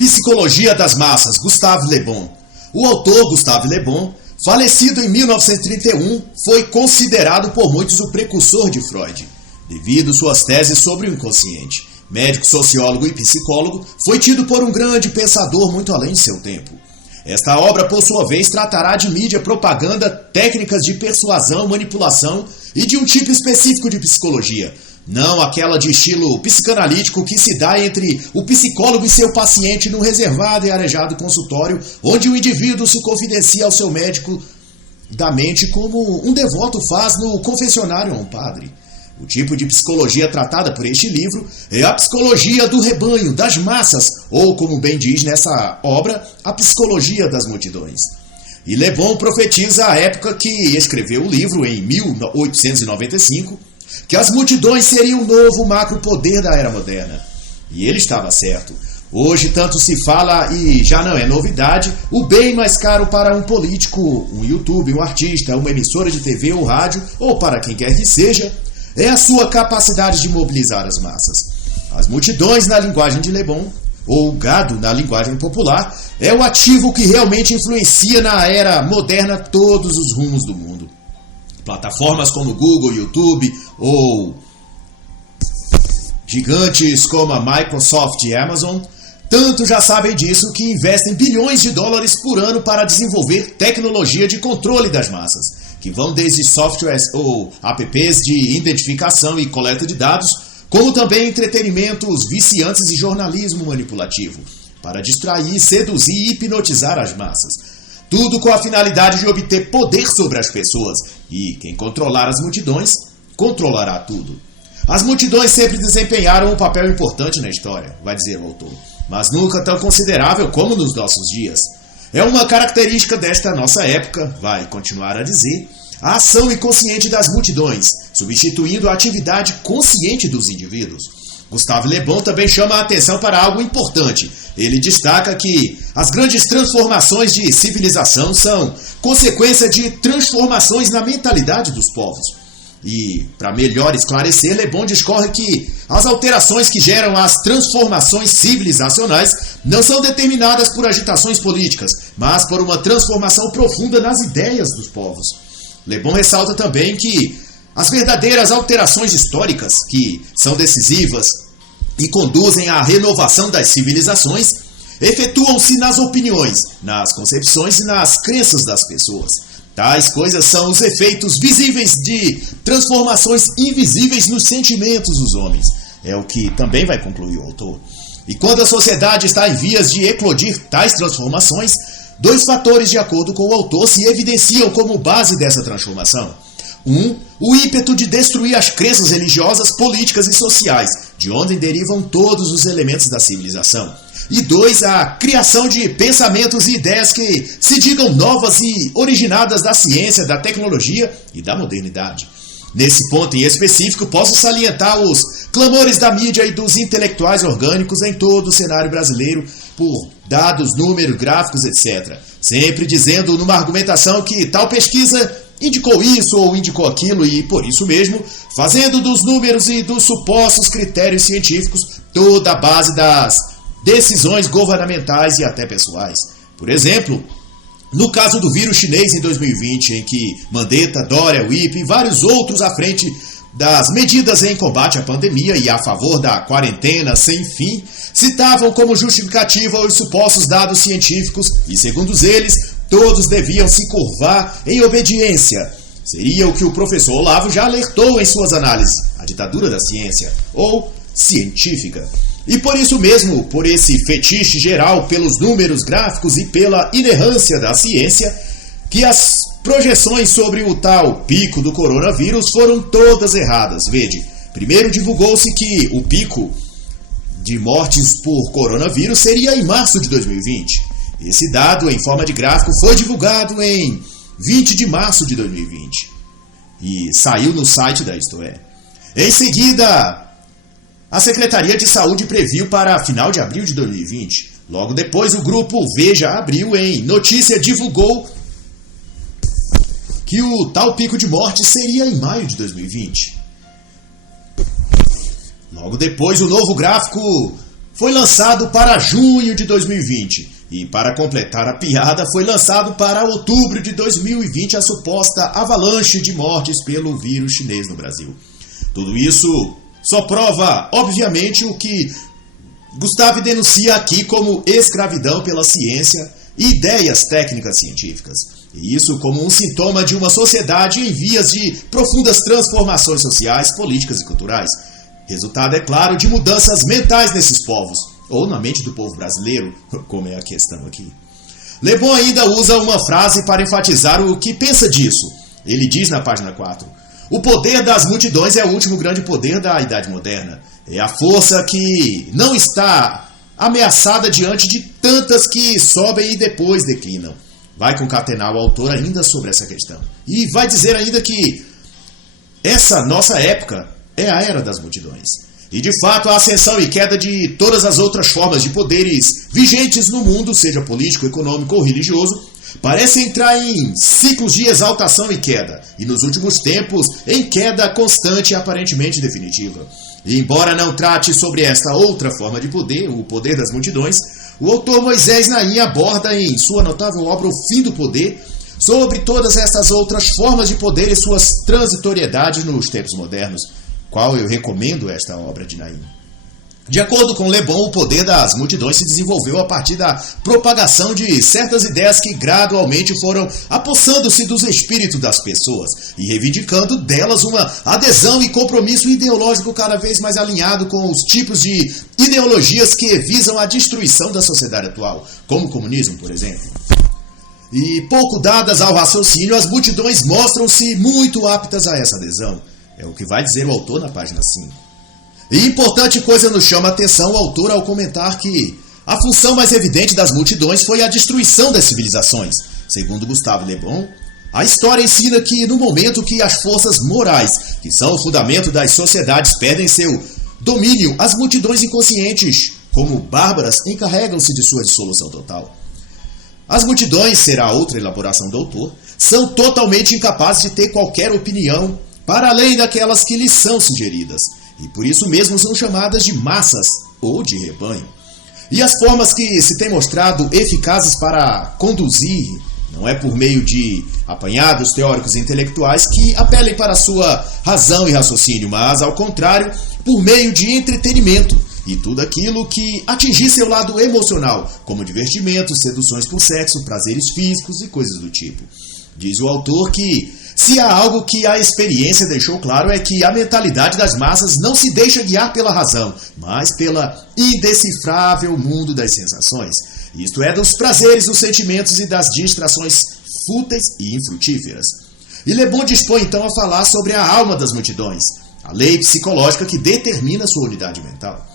Psicologia das Massas, Gustave Le Bon. O autor, Gustave Le Bon, falecido em 1931, foi considerado por muitos o precursor de Freud, devido suas teses sobre o inconsciente. Médico, sociólogo e psicólogo, foi tido por um grande pensador muito além de seu tempo. Esta obra, por sua vez, tratará de mídia, propaganda, técnicas de persuasão, manipulação e de um tipo específico de psicologia, não aquela de estilo psicanalítico que se dá entre o psicólogo e seu paciente num reservado e arejado consultório, onde o indivíduo se confidencia ao seu médico da mente como um devoto faz no confessionário a um padre. O tipo de psicologia tratada por este livro é a psicologia do rebanho, das massas, ou, como bem diz nessa obra, a psicologia das multidões. E Le Bon profetiza a época que escreveu o livro, em 1895, que as multidões seriam o novo macropoder da era moderna. E ele estava certo. Hoje tanto se fala, e já não é novidade, o bem mais caro para um político, um YouTube, um artista, uma emissora de TV ou rádio, ou para quem quer que seja, é a sua capacidade de mobilizar as massas. As multidões, na linguagem de Le Bon, ou o gado, na linguagem popular, é o ativo que realmente influencia na era moderna todos os rumos do mundo. Plataformas como Google, YouTube ou gigantes como a Microsoft e Amazon, tanto já sabem disso que investem bilhões de dólares por ano para desenvolver tecnologia de controle das massas, que vão desde softwares ou apps de identificação e coleta de dados, como também entretenimentos viciantes e jornalismo manipulativo, para distrair, seduzir e hipnotizar as massas. Tudo com a finalidade de obter poder sobre as pessoas, e quem controlar as multidões, controlará tudo. As multidões sempre desempenharam um papel importante na história, vai dizer o autor, mas nunca tão considerável como nos nossos dias. É uma característica desta nossa época, vai continuar a dizer, a ação inconsciente das multidões, substituindo a atividade consciente dos indivíduos. Gustave Le Bon também chama a atenção para algo importante. Ele destaca que as grandes transformações de civilização são consequência de transformações na mentalidade dos povos. E, para melhor esclarecer, Le Bon discorre que as alterações que geram as transformações civilizacionais não são determinadas por agitações políticas, mas por uma transformação profunda nas ideias dos povos. Le Bon ressalta também que as verdadeiras alterações históricas, que são decisivas e conduzem à renovação das civilizações, efetuam-se nas opiniões, nas concepções e nas crenças das pessoas. Tais coisas são os efeitos visíveis de transformações invisíveis nos sentimentos dos homens. É o que também vai concluir o autor. E quando a sociedade está em vias de eclodir tais transformações, dois fatores, de acordo com o autor, se evidenciam como base dessa transformação. O ímpeto de destruir as crenças religiosas, políticas e sociais, de onde derivam todos os elementos da civilização. E 2, a criação de pensamentos e ideias que se digam novas e originadas da ciência, da tecnologia e da modernidade. Nesse ponto em específico, posso salientar os clamores da mídia e dos intelectuais orgânicos em todo o cenário brasileiro por dados, números, gráficos, etc. Sempre dizendo numa argumentação que tal pesquisa indicou isso ou indicou aquilo e, por isso mesmo, fazendo dos números e dos supostos critérios científicos toda a base das decisões governamentais e até pessoais. Por exemplo, no caso do vírus chinês em 2020, em que Mandetta, Dória, Wip e vários outros à frente das medidas em combate à pandemia e a favor da quarentena sem fim, citavam como justificativa os supostos dados científicos e, segundo eles, todos deviam se curvar em obediência. Seria o que o professor Olavo já alertou em suas análises, a ditadura da ciência, ou científica. E por isso mesmo, por esse fetiche geral pelos números gráficos e pela inerrância da ciência, que as projeções sobre o tal pico do coronavírus foram todas erradas. Vede, primeiro divulgou-se que o pico de mortes por coronavírus seria em março de 2020. Esse dado, em forma de gráfico, foi divulgado em 20 de março de 2020 e saiu no site da Isto É. Em seguida, a Secretaria de Saúde previu para final de abril de 2020. Logo depois, o grupo Veja Abril, em notícia, divulgou que o tal pico de morte seria em maio de 2020. Logo depois, o novo gráfico foi lançado para junho de 2020 e, para completar a piada, foi lançado para outubro de 2020 a suposta avalanche de mortes pelo vírus chinês no Brasil. Tudo isso só prova, obviamente, o que Gustavo denuncia aqui como escravidão pela ciência e ideias técnicas científicas. E isso como um sintoma de uma sociedade em vias de profundas transformações sociais, políticas e culturais. Resultado, é claro, de mudanças mentais nesses povos, ou na mente do povo brasileiro, como é a questão aqui. Le Bon ainda usa uma frase para enfatizar o que pensa disso. Ele diz na página 4: o poder das multidões é o último grande poder da Idade Moderna. É a força que não está ameaçada diante de tantas que sobem e depois declinam. Vai concatenar o autor ainda sobre essa questão. E vai dizer ainda que essa nossa época é a era das multidões. E de fato a ascensão e queda de todas as outras formas de poderes vigentes no mundo, seja político, econômico ou religioso, parece entrar em ciclos de exaltação e queda, e nos últimos tempos em queda constante e aparentemente definitiva. E embora não trate sobre esta outra forma de poder, o poder das multidões, o autor Moisés Naim aborda em sua notável obra O Fim do Poder sobre todas estas outras formas de poder e suas transitoriedades nos tempos modernos, qual eu recomendo esta obra de Naim. De acordo com Le Bon, o poder das multidões se desenvolveu a partir da propagação de certas ideias que gradualmente foram apossando-se dos espíritos das pessoas e reivindicando delas uma adesão e compromisso ideológico cada vez mais alinhado com os tipos de ideologias que visam a destruição da sociedade atual, como o comunismo, por exemplo. E pouco dadas ao raciocínio, as multidões mostram-se muito aptas a essa adesão. É o que vai dizer o autor na página 5. E importante coisa nos chama a atenção o autor ao comentar que a função mais evidente das multidões foi a destruição das civilizações. Segundo Gustavo Le Bon, a história ensina que no momento que as forças morais, que são o fundamento das sociedades, perdem seu domínio, as multidões inconscientes, como bárbaras, encarregam-se de sua dissolução total. As multidões, será outra elaboração do autor, são totalmente incapazes de ter qualquer opinião para além daquelas que lhes são sugeridas. E por isso mesmo são chamadas de massas ou de rebanho. E as formas que se têm mostrado eficazes para conduzir, não é por meio de apanhados teóricos e intelectuais que apelem para sua razão e raciocínio, mas, ao contrário, por meio de entretenimento e tudo aquilo que atingir seu lado emocional, como divertimento, seduções por sexo, prazeres físicos e coisas do tipo. Diz o autor que se há algo que a experiência deixou claro é que a mentalidade das massas não se deixa guiar pela razão, mas pela indecifrável mundo das sensações. Isto é, dos prazeres, dos sentimentos e das distrações fúteis e infrutíferas. E Le Bon dispõe então a falar sobre a alma das multidões, a lei psicológica que determina sua unidade mental.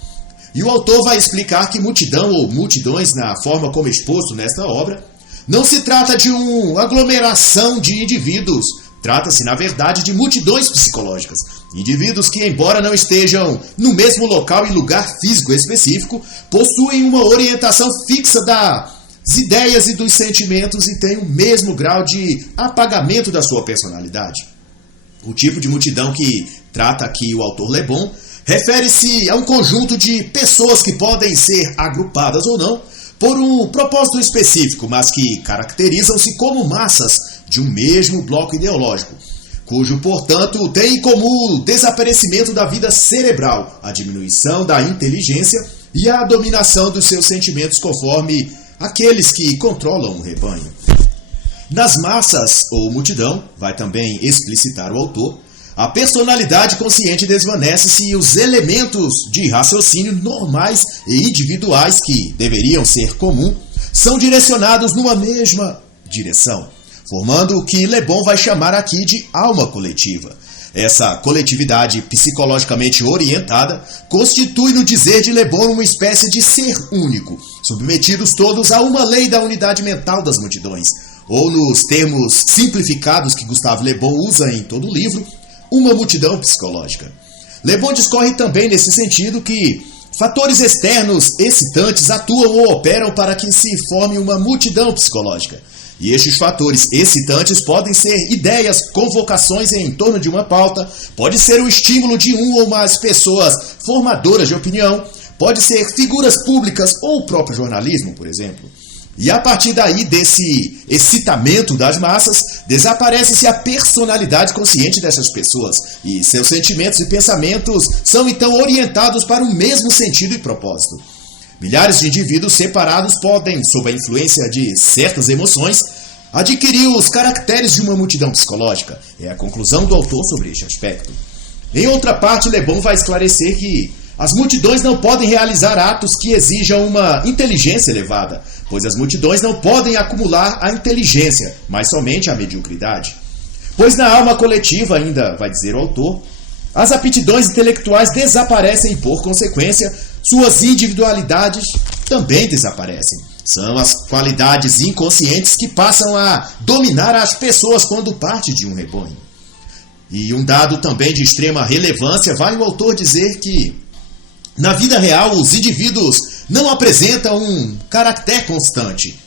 E o autor vai explicar que multidão ou multidões, na forma como exposto nesta obra, não se trata de uma aglomeração de indivíduos. Trata-se, na verdade, de multidões psicológicas. Indivíduos que, embora não estejam no mesmo local e lugar físico específico, possuem uma orientação fixa das ideias e dos sentimentos e têm o mesmo grau de apagamento da sua personalidade. O tipo de multidão que trata aqui o autor Le Bon refere-se a um conjunto de pessoas que podem ser agrupadas ou não por um propósito específico, mas que caracterizam-se como massas de um mesmo bloco ideológico, cujo, portanto, tem como desaparecimento da vida cerebral, a diminuição da inteligência e a dominação dos seus sentimentos conforme aqueles que controlam o rebanho. Nas massas ou multidão, vai também explicitar o autor, a personalidade consciente desvanece-se e os elementos de raciocínio normais e individuais que deveriam ser comum são direcionados numa mesma direção, formando o que Le Bon vai chamar aqui de alma coletiva. Essa coletividade psicologicamente orientada constitui, no dizer de Le Bon, uma espécie de ser único, submetidos todos a uma lei da unidade mental das multidões, ou nos termos simplificados que Gustavo Le Bon usa em todo o livro, uma multidão psicológica. Le Bon discorre também nesse sentido que fatores externos excitantes atuam ou operam para que se forme uma multidão psicológica. E estes fatores excitantes podem ser ideias, convocações em torno de uma pauta, pode ser o estímulo de um ou mais pessoas formadoras de opinião, pode ser figuras públicas ou o próprio jornalismo, por exemplo. E a partir daí, desse excitamento das massas, desaparece-se a personalidade consciente dessas pessoas, e seus sentimentos e pensamentos são então orientados para o mesmo sentido e propósito. Milhares de indivíduos separados podem, sob a influência de certas emoções, adquirir os caracteres de uma multidão psicológica. É a conclusão do autor sobre este aspecto. Em outra parte, Le Bon vai esclarecer que as multidões não podem realizar atos que exijam uma inteligência elevada, pois as multidões não podem acumular a inteligência, mas somente a mediocridade. Pois na alma coletiva, ainda vai dizer o autor, as aptidões intelectuais desaparecem e, por consequência, suas individualidades também desaparecem. São as qualidades inconscientes que passam a dominar as pessoas quando parte de um rebanho. E um dado também de extrema relevância vai o autor dizer que, na vida real, os indivíduos não apresentam um caráter constante.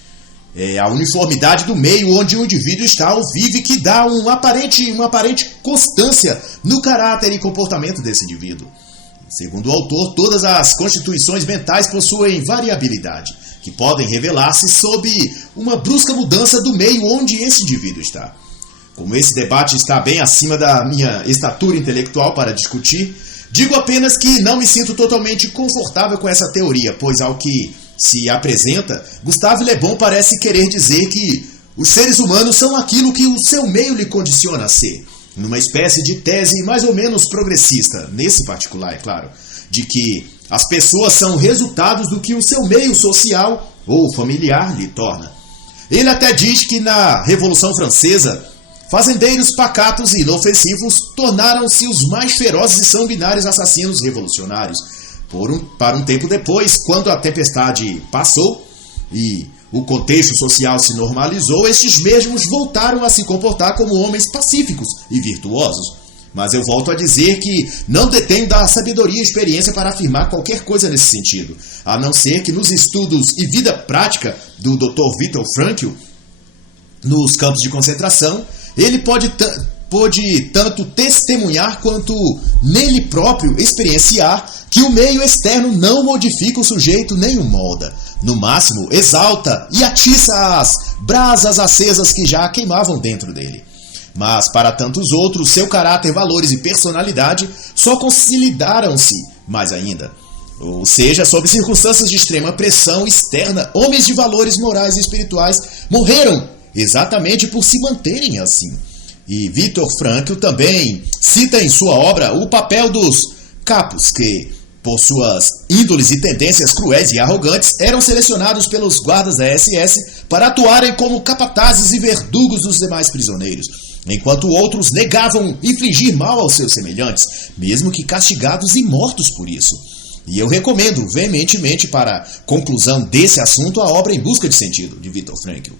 É a uniformidade do meio onde o indivíduo está ou vive que dá uma aparente constância no caráter e comportamento desse indivíduo. Segundo o autor, todas as constituições mentais possuem variabilidade, que podem revelar-se sob uma brusca mudança do meio onde esse indivíduo está. Como esse debate está bem acima da minha estatura intelectual para discutir, digo apenas que não me sinto totalmente confortável com essa teoria, pois ao que se apresenta, Gustave Le Bon parece querer dizer que os seres humanos são aquilo que o seu meio lhe condiciona a ser, numa espécie de tese mais ou menos progressista, nesse particular, é claro, de que as pessoas são resultados do que o seu meio social ou familiar lhe torna. Ele até diz que na Revolução Francesa, fazendeiros pacatos e inofensivos tornaram-se os mais ferozes e sanguinários assassinos revolucionários. Para um tempo depois, quando a tempestade passou e o contexto social se normalizou, estes mesmos voltaram a se comportar como homens pacíficos e virtuosos. Mas eu volto a dizer que não detenho da sabedoria e experiência para afirmar qualquer coisa nesse sentido, a não ser que nos estudos e vida prática do Dr. Viktor Frankl, nos campos de concentração, ele pôde tanto testemunhar quanto nele próprio experienciar que o meio externo não modifica o sujeito nem o molda. No máximo, exalta e atiça as brasas acesas que já queimavam dentro dele. Mas para tantos outros, seu caráter, valores e personalidade só consolidaram-se mais ainda. Ou seja, sob circunstâncias de extrema pressão externa, homens de valores morais e espirituais morreram exatamente por se manterem assim. E Viktor Frankl também cita em sua obra o papel dos capos que, por suas índoles e tendências cruéis e arrogantes, eram selecionados pelos guardas da SS para atuarem como capatazes e verdugos dos demais prisioneiros, enquanto outros negavam infligir mal aos seus semelhantes, mesmo que castigados e mortos por isso. E eu recomendo veementemente para conclusão desse assunto a obra Em Busca de Sentido, de Viktor Frankl.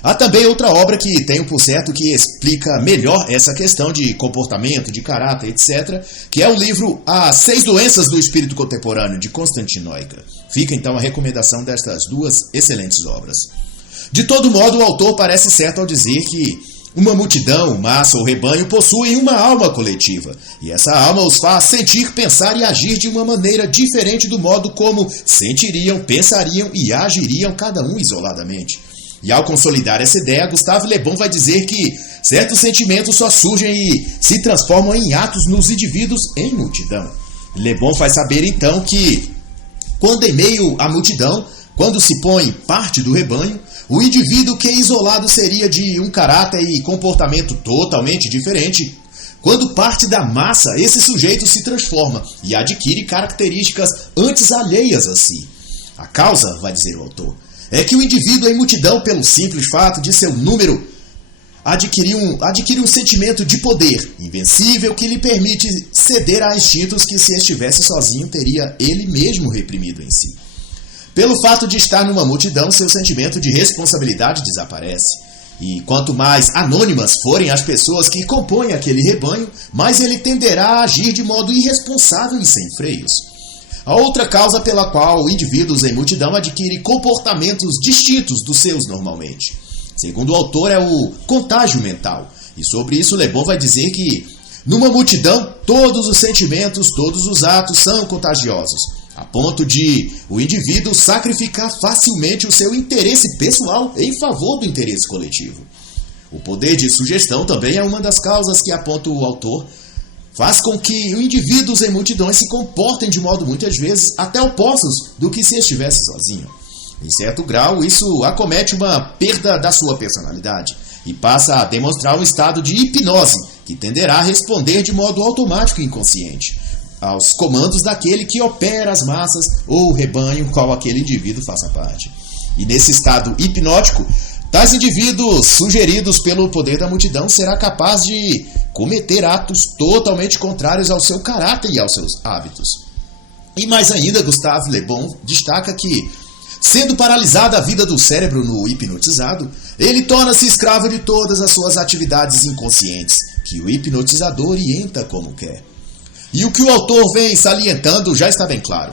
Há também outra obra que tenho por certo que explica melhor essa questão de comportamento, de caráter, etc., que é o livro As 6 Doenças do Espírito Contemporâneo, de Konstantin Neuka. Fica então a recomendação destas duas excelentes obras. De todo modo, o autor parece certo ao dizer que uma multidão, massa ou rebanho possuem uma alma coletiva, e essa alma os faz sentir, pensar e agir de uma maneira diferente do modo como sentiriam, pensariam e agiriam cada um isoladamente. E ao consolidar essa ideia, Gustave Le Bon vai dizer que certos sentimentos só surgem e se transformam em atos nos indivíduos em multidão. Le Bon faz saber então que, quando em meio à multidão, quando se põe parte do rebanho, o indivíduo que isolado seria de um caráter e comportamento totalmente diferente, quando parte da massa, esse sujeito se transforma e adquire características antes alheias a si. A causa, vai dizer o autor, é que o indivíduo em multidão, pelo simples fato de seu número, adquire um sentimento de poder invencível que lhe permite ceder a instintos que, se estivesse sozinho, teria ele mesmo reprimido em si. Pelo fato de estar numa multidão, seu sentimento de responsabilidade desaparece. E quanto mais anônimas forem as pessoas que compõem aquele rebanho, mais ele tenderá a agir de modo irresponsável e sem freios. A outra causa pela qual indivíduos em multidão adquirem comportamentos distintos dos seus normalmente, segundo o autor, é o contágio mental. E sobre isso Le Bon vai dizer que, numa multidão, todos os sentimentos, todos os atos são contagiosos. a ponto de o indivíduo sacrificar facilmente o seu interesse pessoal em favor do interesse coletivo. O poder de sugestão também é uma das causas que, aponta o autor, faz com que indivíduos em multidões se comportem de modo muitas vezes até opostos do que se estivesse sozinho. Em certo grau, isso acomete uma perda da sua personalidade e passa a demonstrar um estado de hipnose que tenderá a responder de modo automático e inconsciente aos comandos daquele que opera as massas ou o rebanho qual aquele indivíduo faça parte. E nesse estado hipnótico, tais indivíduos, sugeridos pelo poder da multidão, será capaz de cometer atos totalmente contrários ao seu caráter e aos seus hábitos. E mais ainda, Gustave Le Bon destaca que, sendo paralisada a vida do cérebro no hipnotizado, ele torna-se escravo de todas as suas atividades inconscientes, que o hipnotizador orienta como quer. E o que o autor vem salientando já está bem claro.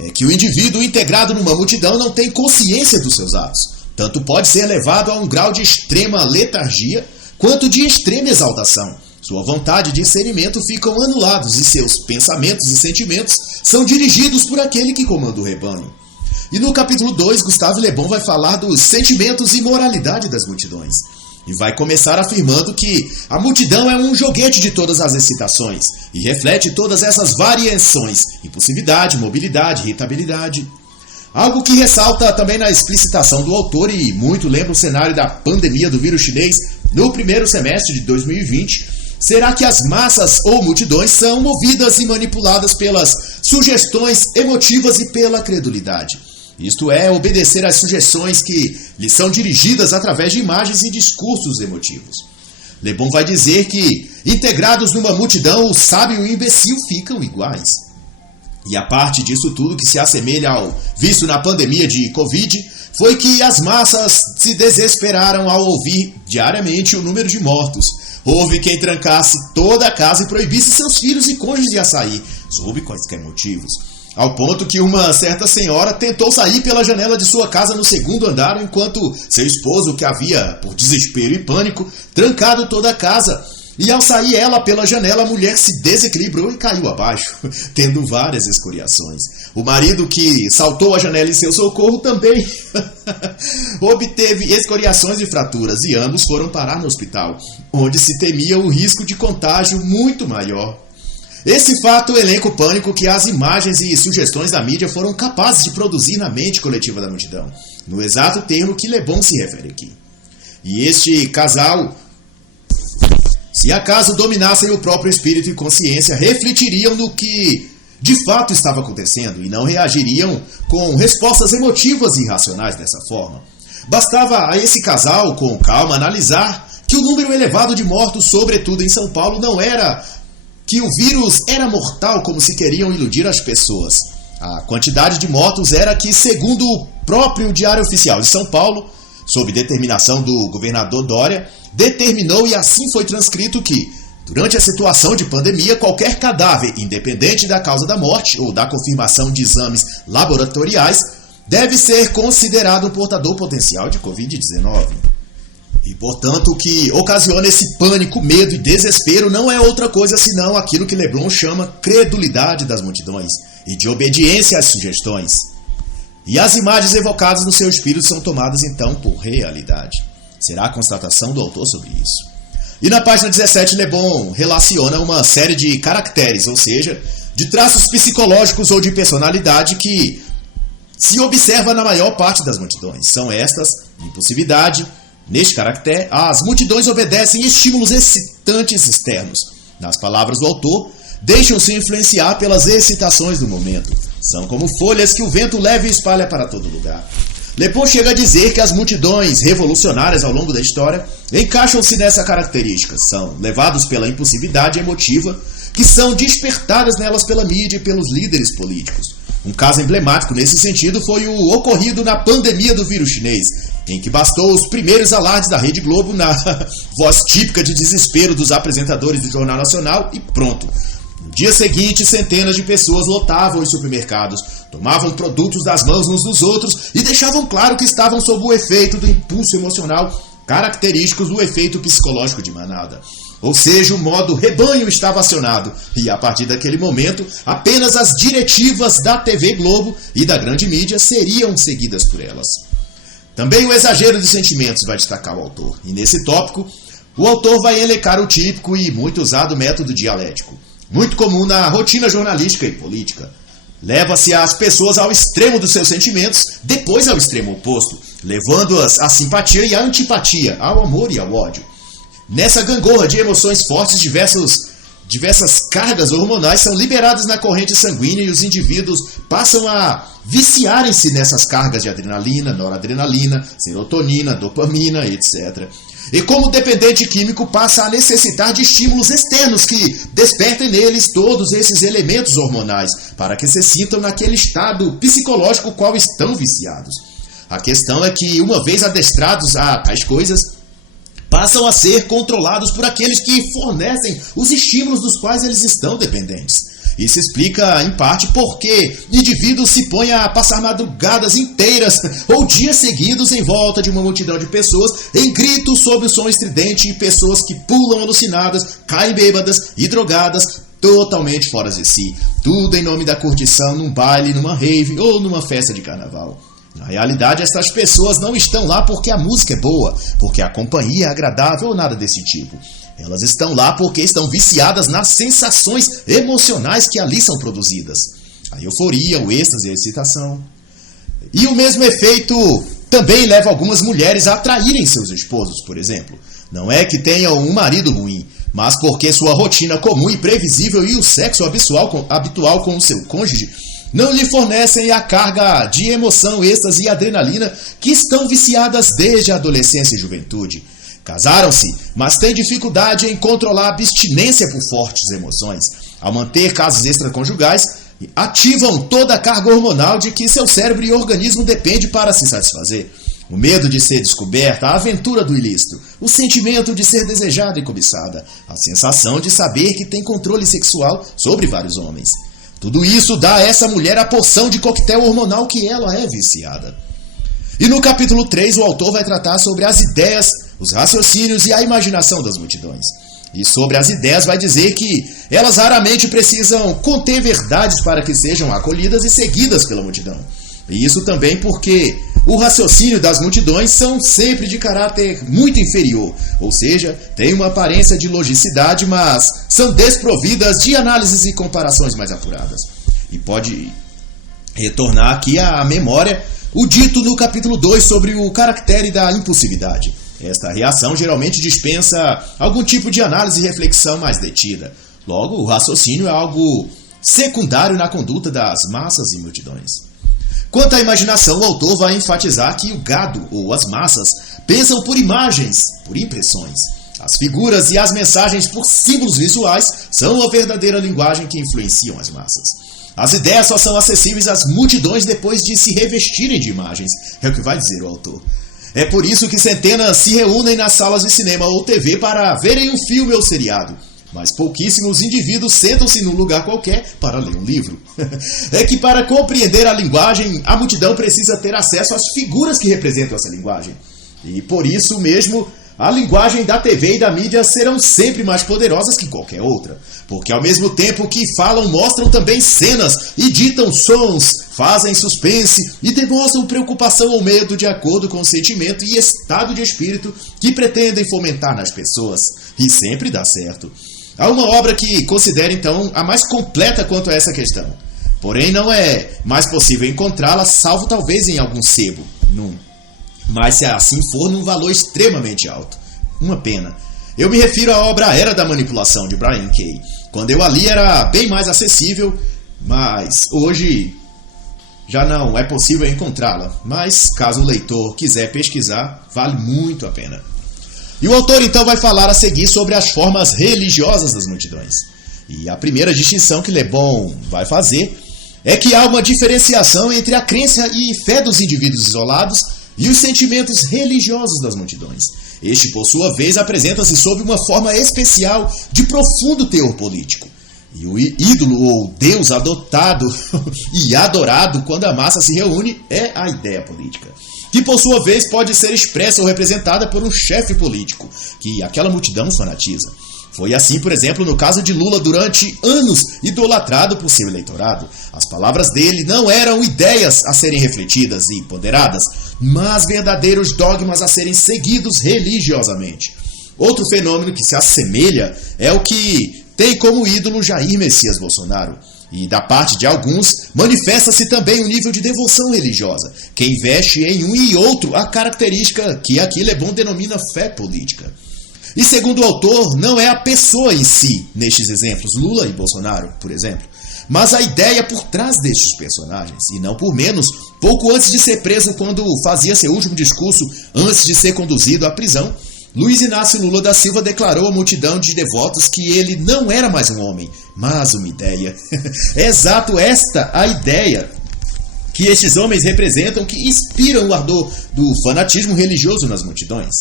É que o indivíduo integrado numa multidão não tem consciência dos seus atos. Tanto pode ser levado a um grau de extrema letargia, quanto de extrema exaltação. Sua vontade e discernimento ficam anulados e seus pensamentos e sentimentos são dirigidos por aquele que comanda o rebanho. E no capítulo 2, Gustave Le Bon vai falar dos sentimentos e moralidade das multidões. E vai começar afirmando que a multidão é um joguete de todas as excitações e reflete todas essas variações, impulsividade, mobilidade, irritabilidade. Algo que ressalta também na explicitação do autor e muito lembra o cenário da pandemia do vírus chinês no primeiro semestre de 2020, será que as massas ou multidões são movidas e manipuladas pelas sugestões emotivas e pela credulidade. Isto é, obedecer às sugestões que lhes são dirigidas através de imagens e discursos emotivos. Le Bon vai dizer que, integrados numa multidão, o sábio e o imbecil ficam iguais. E a parte disso tudo que se assemelha ao visto na pandemia de Covid foi que as massas se desesperaram ao ouvir diariamente o número de mortos. Houve quem trancasse toda a casa e proibisse seus filhos e cônjuges de sair, sob quaisquer motivos. Ao ponto que uma certa senhora tentou sair pela janela de sua casa no segundo andar, enquanto seu esposo, que havia, por desespero e pânico, trancado toda a casa. E ao sair ela pela janela, a mulher se desequilibrou e caiu abaixo, tendo várias escoriações. O marido, que saltou a janela em seu socorro, também obteve escoriações e fraturas, e ambos foram parar no hospital, onde se temia o risco de contágio muito maior. Esse fato elenca o pânico que as imagens e sugestões da mídia foram capazes de produzir na mente coletiva da multidão, no exato termo que Le Bon se refere aqui. E este casal, se acaso dominassem o próprio espírito e consciência, refletiriam no que de fato estava acontecendo e não reagiriam com respostas emotivas e irracionais dessa forma. Bastava a esse casal, com calma, analisar que o número elevado de mortos, sobretudo em São Paulo, não era que o vírus era mortal como se queriam iludir as pessoas. A quantidade de mortos era que, segundo o próprio Diário Oficial de São Paulo, sob determinação do governador Dória, determinou e assim foi transcrito que, durante a situação de pandemia, qualquer cadáver, independente da causa da morte ou da confirmação de exames laboratoriais, deve ser considerado um portador potencial de Covid-19. E, portanto, o que ocasiona esse pânico, medo e desespero não é outra coisa senão aquilo que Le Bon chama credulidade das multidões e de obediência às sugestões. E as imagens evocadas no seu espírito são tomadas então por realidade. Será a constatação do autor sobre isso. E na página 17, Le Bon relaciona uma série de caracteres, ou seja, de traços psicológicos ou de personalidade que se observa na maior parte das multidões. São estas: impulsividade. Neste caractere, as multidões obedecem estímulos excitantes externos. Nas palavras do autor, deixam-se influenciar pelas excitações do momento. São como folhas que o vento leva e espalha para todo lugar. Le Bon chega a dizer que as multidões revolucionárias ao longo da história encaixam-se nessa característica. São levados pela impulsividade emotiva que são despertadas nelas pela mídia e pelos líderes políticos. Um caso emblemático nesse sentido foi o ocorrido na pandemia do vírus chinês, em que bastou os primeiros alardes da Rede Globo na voz típica de desespero dos apresentadores do Jornal Nacional e pronto. No dia seguinte, centenas de pessoas lotavam os supermercados, tomavam produtos das mãos uns dos outros e deixavam claro que estavam sob o efeito do impulso emocional característico do efeito psicológico de manada. Ou seja, o modo rebanho estava acionado, e a partir daquele momento, apenas as diretivas da TV Globo e da grande mídia seriam seguidas por elas. Também o exagero de sentimentos vai destacar o autor, e nesse tópico, o autor vai elencar o típico e muito usado método dialético, muito comum na rotina jornalística e política. Leva-se as pessoas ao extremo dos seus sentimentos, depois ao extremo oposto, levando-as à simpatia e à antipatia, ao amor e ao ódio. Nessa gangorra de emoções fortes, diversas cargas hormonais são liberadas na corrente sanguínea e os indivíduos passam a viciarem-se nessas cargas de adrenalina, noradrenalina, serotonina, dopamina, etc. E como dependente químico passa a necessitar de estímulos externos que despertem neles todos esses elementos hormonais para que se sintam naquele estado psicológico qual estão viciados. A questão é que, uma vez adestrados a tais coisas, passam a ser controlados por aqueles que fornecem os estímulos dos quais eles estão dependentes. Isso explica, em parte, por que indivíduos se põem a passar madrugadas inteiras ou dias seguidos em volta de uma multidão de pessoas em gritos sob o som estridente e pessoas que pulam alucinadas, caem bêbadas e drogadas, totalmente fora de si. Tudo em nome da curtição num baile, numa rave ou numa festa de carnaval. Na realidade, essas pessoas não estão lá porque a música é boa, porque a companhia é agradável ou nada desse tipo. Elas estão lá porque estão viciadas nas sensações emocionais que ali são produzidas. A euforia, o êxtase, a excitação. E o mesmo efeito também leva algumas mulheres a atraírem seus esposos, por exemplo. Não é que tenham um marido ruim, mas porque sua rotina comum e previsível e o sexo habitual com o seu cônjuge não lhe fornecem a carga de emoção, êxtase e adrenalina que estão viciadas desde a adolescência e juventude. Casaram-se, mas têm dificuldade em controlar a abstinência por fortes emoções. Ao manter casos extraconjugais, ativam toda a carga hormonal de que seu cérebro e organismo depende para se satisfazer. O medo de ser descoberta, a aventura do ilícito, o sentimento de ser desejada e cobiçada, a sensação de saber que tem controle sexual sobre vários homens. Tudo isso dá a essa mulher a porção de coquetel hormonal que ela é viciada. E no capítulo 3, o autor vai tratar sobre as ideias, os raciocínios e a imaginação das multidões. E sobre as ideias vai dizer que elas raramente precisam conter verdades para que sejam acolhidas e seguidas pela multidão. E isso também porque o raciocínio das multidões são sempre de caráter muito inferior, ou seja, têm uma aparência de logicidade, mas são desprovidas de análises e comparações mais apuradas. E pode retornar aqui à memória o dito no capítulo 2 sobre o caractere da impulsividade. Esta reação geralmente dispensa algum tipo de análise e reflexão mais detida. Logo, o raciocínio é algo secundário na conduta das massas e multidões. Quanto à imaginação, o autor vai enfatizar que o gado, ou as massas, pensam por imagens, por impressões. As figuras e as mensagens por símbolos visuais são a verdadeira linguagem que influenciam as massas. As ideias só são acessíveis às multidões depois de se revestirem de imagens, é o que vai dizer o autor. É por isso que centenas se reúnem nas salas de cinema ou TV para verem um filme ou seriado. Mas pouquíssimos indivíduos sentam-se num lugar qualquer para ler um livro. É que para compreender a linguagem, a multidão precisa ter acesso às figuras que representam essa linguagem. E por isso mesmo, a linguagem da TV e da mídia serão sempre mais poderosas que qualquer outra. Porque ao mesmo tempo que falam, mostram também cenas e ditam sons, fazem suspense e demonstram preocupação ou medo de acordo com o sentimento e estado de espírito que pretendem fomentar nas pessoas. E sempre dá certo. Há uma obra que considero, então, a mais completa quanto a essa questão. Porém, não é mais possível encontrá-la, salvo talvez em algum sebo. Mas se assim for, num valor extremamente alto. Uma pena. Eu me refiro à obra Era da Manipulação, de Brian Kay. Quando eu a li era bem mais acessível, mas hoje já não é possível encontrá-la. Mas, caso o leitor quiser pesquisar, vale muito a pena. E o autor então vai falar a seguir sobre as formas religiosas das multidões. E a primeira distinção que Le Bon vai fazer é que há uma diferenciação entre a crença e fé dos indivíduos isolados e os sentimentos religiosos das multidões. Este, por sua vez, apresenta-se sob uma forma especial de profundo teor político. E o ídolo ou Deus adotado e adorado quando a massa se reúne é a ideia política, que por sua vez pode ser expressa ou representada por um chefe político, que aquela multidão fanatiza. Foi assim, por exemplo, no caso de Lula, durante anos idolatrado por seu eleitorado. As palavras dele não eram ideias a serem refletidas e ponderadas, mas verdadeiros dogmas a serem seguidos religiosamente. Outro fenômeno que se assemelha é o que tem como ídolo Jair Messias Bolsonaro. E da parte de alguns, manifesta-se também um nível de devoção religiosa, que investe em um e outro a característica que aqui Lebon denomina fé política. E segundo o autor, não é a pessoa em si, nestes exemplos, Lula e Bolsonaro, por exemplo, mas a ideia por trás destes personagens, e não por menos, pouco antes de ser preso quando fazia seu último discurso antes de ser conduzido à prisão, Luiz Inácio Lula da Silva declarou à multidão de devotos que ele não era mais um homem, mas uma ideia. É exato esta a ideia que estes homens representam, que inspiram o ardor do fanatismo religioso nas multidões.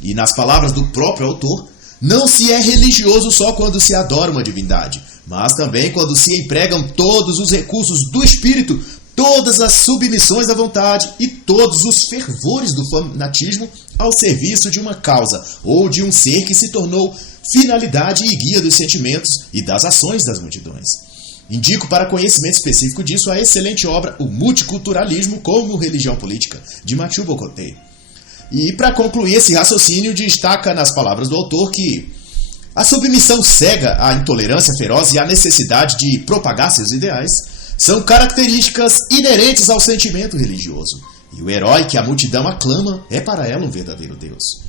E nas palavras do próprio autor, não se é religioso só quando se adora uma divindade, mas também quando se empregam todos os recursos do espírito, todas as submissões da vontade e todos os fervores do fanatismo ao serviço de uma causa ou de um ser que se tornou finalidade e guia dos sentimentos e das ações das multidões. Indico para conhecimento específico disso a excelente obra O Multiculturalismo como Religião Política, de Mathieu Bocoté. E para concluir esse raciocínio, destaca nas palavras do autor que a submissão cega, a intolerância feroz e a necessidade de propagar seus ideais são características inerentes ao sentimento religioso. E o herói que a multidão aclama é para ela um verdadeiro Deus.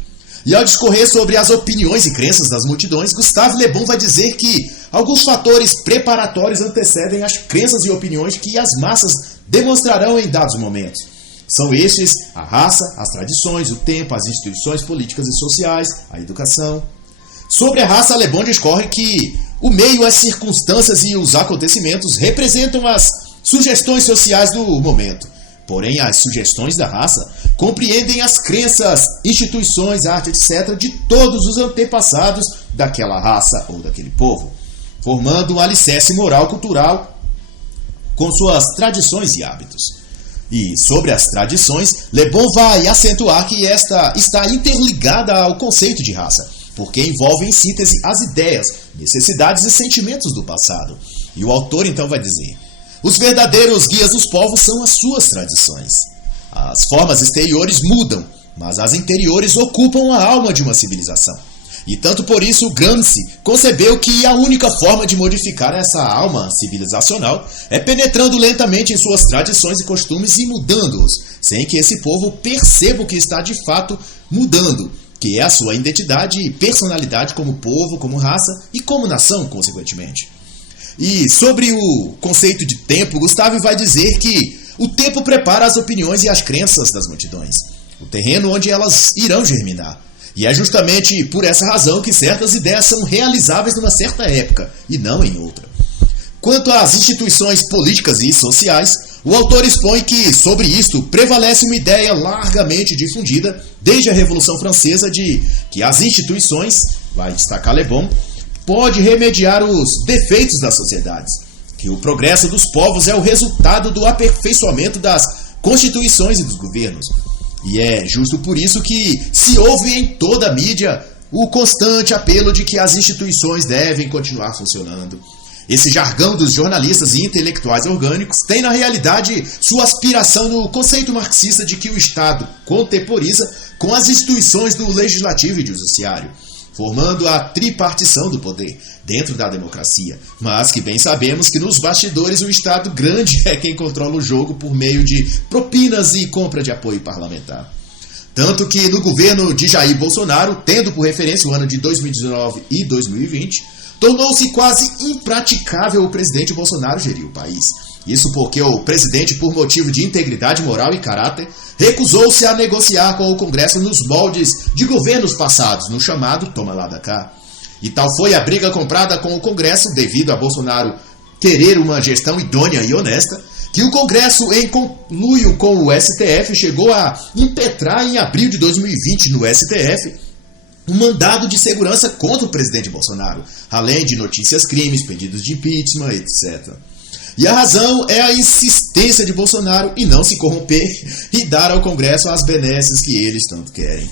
E ao discorrer sobre as opiniões e crenças das multidões, Gustave Le Bon vai dizer que alguns fatores preparatórios antecedem as crenças e opiniões que as massas demonstrarão em dados momentos. São estes a raça, as tradições, o tempo, as instituições políticas e sociais, a educação. Sobre a raça, Le Bon discorre que o meio, as circunstâncias e os acontecimentos representam as sugestões sociais do momento. Porém, as sugestões da raça compreendem as crenças, instituições, arte, etc. de todos os antepassados daquela raça ou daquele povo, formando um alicerce moral cultural com suas tradições e hábitos. E sobre as tradições, Le Bon vai acentuar que esta está interligada ao conceito de raça, porque envolve em síntese as ideias, necessidades e sentimentos do passado. E o autor então vai dizer: os verdadeiros guias dos povos são as suas tradições. As formas exteriores mudam, mas as interiores ocupam a alma de uma civilização. E tanto por isso Gramsci concebeu que a única forma de modificar essa alma civilizacional é penetrando lentamente em suas tradições e costumes e mudando-os, sem que esse povo perceba o que está de fato mudando, que é a sua identidade e personalidade como povo, como raça e como nação, consequentemente. E sobre o conceito de tempo, Gustave vai dizer que o tempo prepara as opiniões e as crenças das multidões, o terreno onde elas irão germinar. E é justamente por essa razão que certas ideias são realizáveis numa certa época e não em outra. Quanto às instituições políticas e sociais, o autor expõe que sobre isto prevalece uma ideia largamente difundida desde a Revolução Francesa de que as instituições, vai destacar Le Bon, pode remediar os defeitos das sociedades, que o progresso dos povos é o resultado do aperfeiçoamento das constituições e dos governos. E é justo por isso que se ouve em toda a mídia o constante apelo de que as instituições devem continuar funcionando. Esse jargão dos jornalistas e intelectuais orgânicos tem na realidade sua aspiração no conceito marxista de que o Estado contemporiza com as instituições do legislativo e judiciário, formando a tripartição do poder dentro da democracia, mas que bem sabemos que nos bastidores o Estado grande é quem controla o jogo por meio de propinas e compra de apoio parlamentar. Tanto que no governo de Jair Bolsonaro, tendo por referência o ano de 2019 e 2020, tornou-se quase impraticável o presidente Bolsonaro gerir o país. Isso porque o presidente, por motivo de integridade moral e caráter, recusou-se a negociar com o Congresso nos moldes de governos passados, no chamado toma lá da cá. E tal foi a briga comprada com o Congresso, devido a Bolsonaro querer uma gestão idônea e honesta, que o Congresso, em conluio com o STF, chegou a impetrar em abril de 2020 no STF um mandado de segurança contra o presidente Bolsonaro, além de notícias crimes, pedidos de impeachment, etc. E a razão é a insistência de Bolsonaro em não se corromper e dar ao Congresso as benesses que eles tanto querem.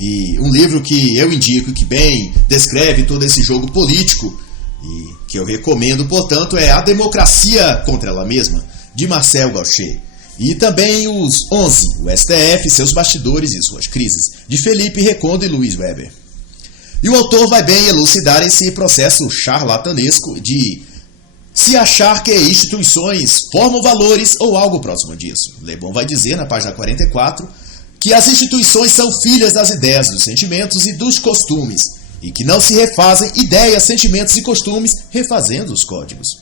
E um livro que eu indico que bem descreve todo esse jogo político e que eu recomendo, portanto, é A Democracia contra Ela Mesma, de Marcel Gauchet. E também os 11, o STF, seus bastidores e suas crises, de Felipe Recondo e Luiz Weber. E o autor vai bem elucidar esse processo charlatanesco de se achar que instituições formam valores ou algo próximo disso. Le Bon vai dizer, na página 44, que as instituições são filhas das ideias, dos sentimentos e dos costumes, e que não se refazem ideias, sentimentos e costumes refazendo os códigos.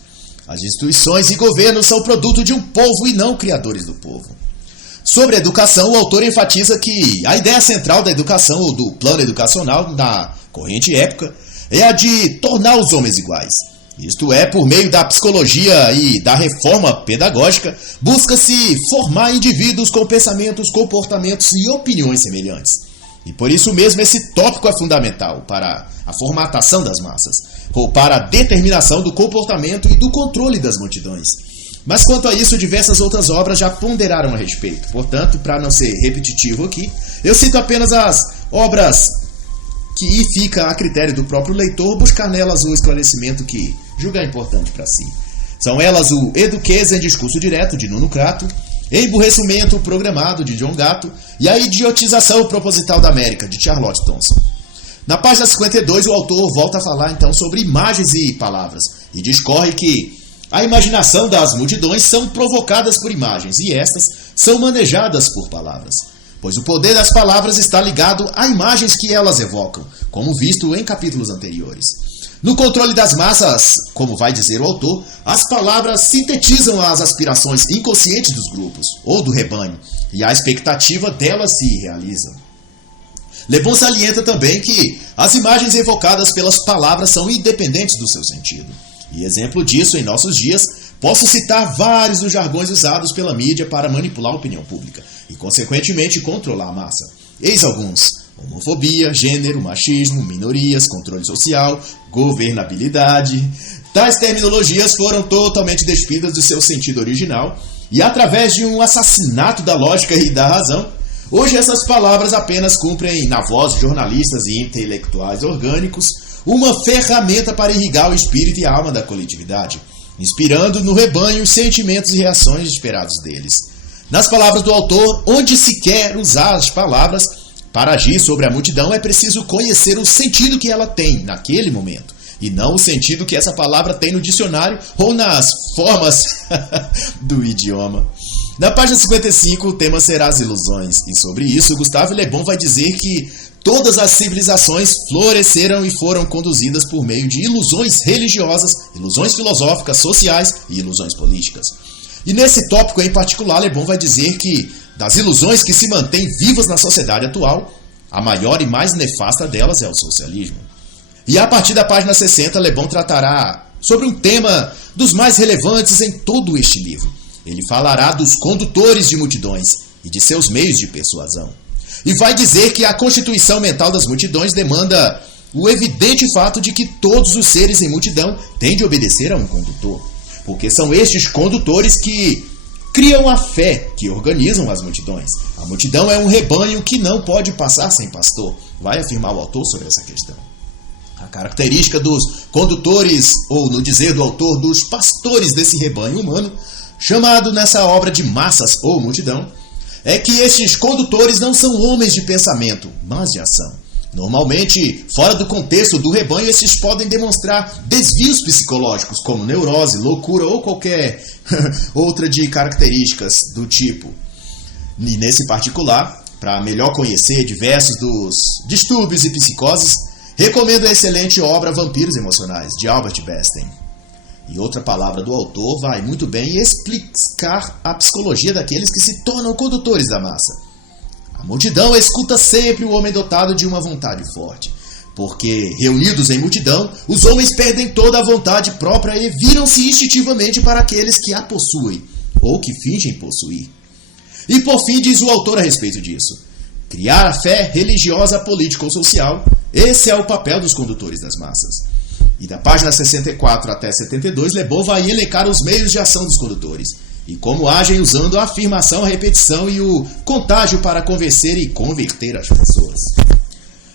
As instituições e governos são produto de um povo e não criadores do povo. Sobre a educação, o autor enfatiza que a ideia central da educação ou do plano educacional na corrente época é a de tornar os homens iguais. Isto é, por meio da psicologia e da reforma pedagógica, busca-se formar indivíduos com pensamentos, comportamentos e opiniões semelhantes. E por isso mesmo esse tópico é fundamental para a formatação das massas, ou para a determinação do comportamento e do controle das multidões. Mas quanto a isso, diversas outras obras já ponderaram a respeito. Portanto, para não ser repetitivo aqui, eu cito apenas as obras que fica a critério do próprio leitor buscar nelas o esclarecimento que julgar importante para si. São elas o Eduqueza em Discurso Direto, de Nuno Crato, Emburrecimento Programado, de John Gatto, e A Idiotização Proposital da América, de Charlotte Thompson. Na página 52, o autor volta a falar então sobre imagens e palavras, e discorre que a imaginação das multidões são provocadas por imagens, e estas são manejadas por palavras. Pois o poder das palavras está ligado a imagens que elas evocam, como visto em capítulos anteriores. No controle das massas, como vai dizer o autor, as palavras sintetizam as aspirações inconscientes dos grupos, ou do rebanho, e a expectativa delas se realiza. Le Bon salienta também que as imagens evocadas pelas palavras são independentes do seu sentido. E exemplo disso, em nossos dias, posso citar vários dos jargões usados pela mídia para manipular a opinião pública e, consequentemente, controlar a massa. Eis alguns: homofobia, gênero, machismo, minorias, controle social, governabilidade. Tais terminologias foram totalmente despidas do seu sentido original e, através de um assassinato da lógica e da razão, hoje essas palavras apenas cumprem, na voz de jornalistas e intelectuais orgânicos, uma ferramenta para irrigar o espírito e a alma da coletividade, inspirando no rebanho os sentimentos e reações esperados deles. Nas palavras do autor, onde se quer usar as palavras para agir sobre a multidão, é preciso conhecer o sentido que ela tem naquele momento, e não o sentido que essa palavra tem no dicionário ou nas formas do idioma. Na página 55, o tema será as ilusões, e sobre isso, Gustave Le Bon vai dizer que todas as civilizações floresceram e foram conduzidas por meio de ilusões religiosas, ilusões filosóficas, sociais e ilusões políticas. E nesse tópico em particular, Le Bon vai dizer que, das ilusões que se mantêm vivas na sociedade atual, a maior e mais nefasta delas é o socialismo. E a partir da página 60, Le Bon tratará sobre um tema dos mais relevantes em todo este livro. Ele falará dos condutores de multidões e de seus meios de persuasão. E vai dizer que a constituição mental das multidões demanda o evidente fato de que todos os seres em multidão têm de obedecer a um condutor, porque são estes condutores que criam a fé, que organizam as multidões. A multidão é um rebanho que não pode passar sem pastor, vai afirmar o autor sobre essa questão. A característica dos condutores, ou no dizer do autor, dos pastores desse rebanho humano, chamado nessa obra de massas ou multidão, é que estes condutores não são homens de pensamento, mas de ação. Normalmente, fora do contexto do rebanho, esses podem demonstrar desvios psicológicos, como neurose, loucura ou qualquer outra de características do tipo. E nesse particular, para melhor conhecer diversos dos distúrbios e psicoses, recomendo a excelente obra Vampiros Emocionais, de Albert Bestein. E outra palavra do autor vai muito bem explicar a psicologia daqueles que se tornam condutores da massa. A multidão escuta sempre o homem dotado de uma vontade forte, porque, reunidos em multidão, os homens perdem toda a vontade própria e viram-se instintivamente para aqueles que a possuem, ou que fingem possuir. E por fim diz o autor a respeito disso: criar a fé religiosa, política ou social, esse é o papel dos condutores das massas. E da página 64 até 72, Le Bon vai elencar os meios de ação dos condutores e como agem usando a afirmação, a repetição e o contágio para convencer e converter as pessoas.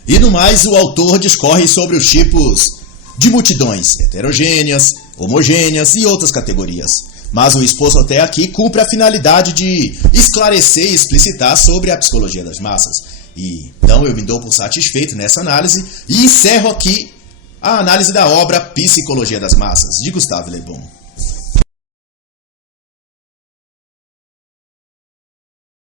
E no mais, o autor discorre sobre os tipos de multidões heterogêneas, homogêneas e outras categorias. Mas o exposto até aqui cumpre a finalidade de esclarecer e explicitar sobre a psicologia das massas. E então eu me dou por satisfeito nessa análise e encerro aqui a análise da obra Psicologia das Massas, de Gustave Le Bon.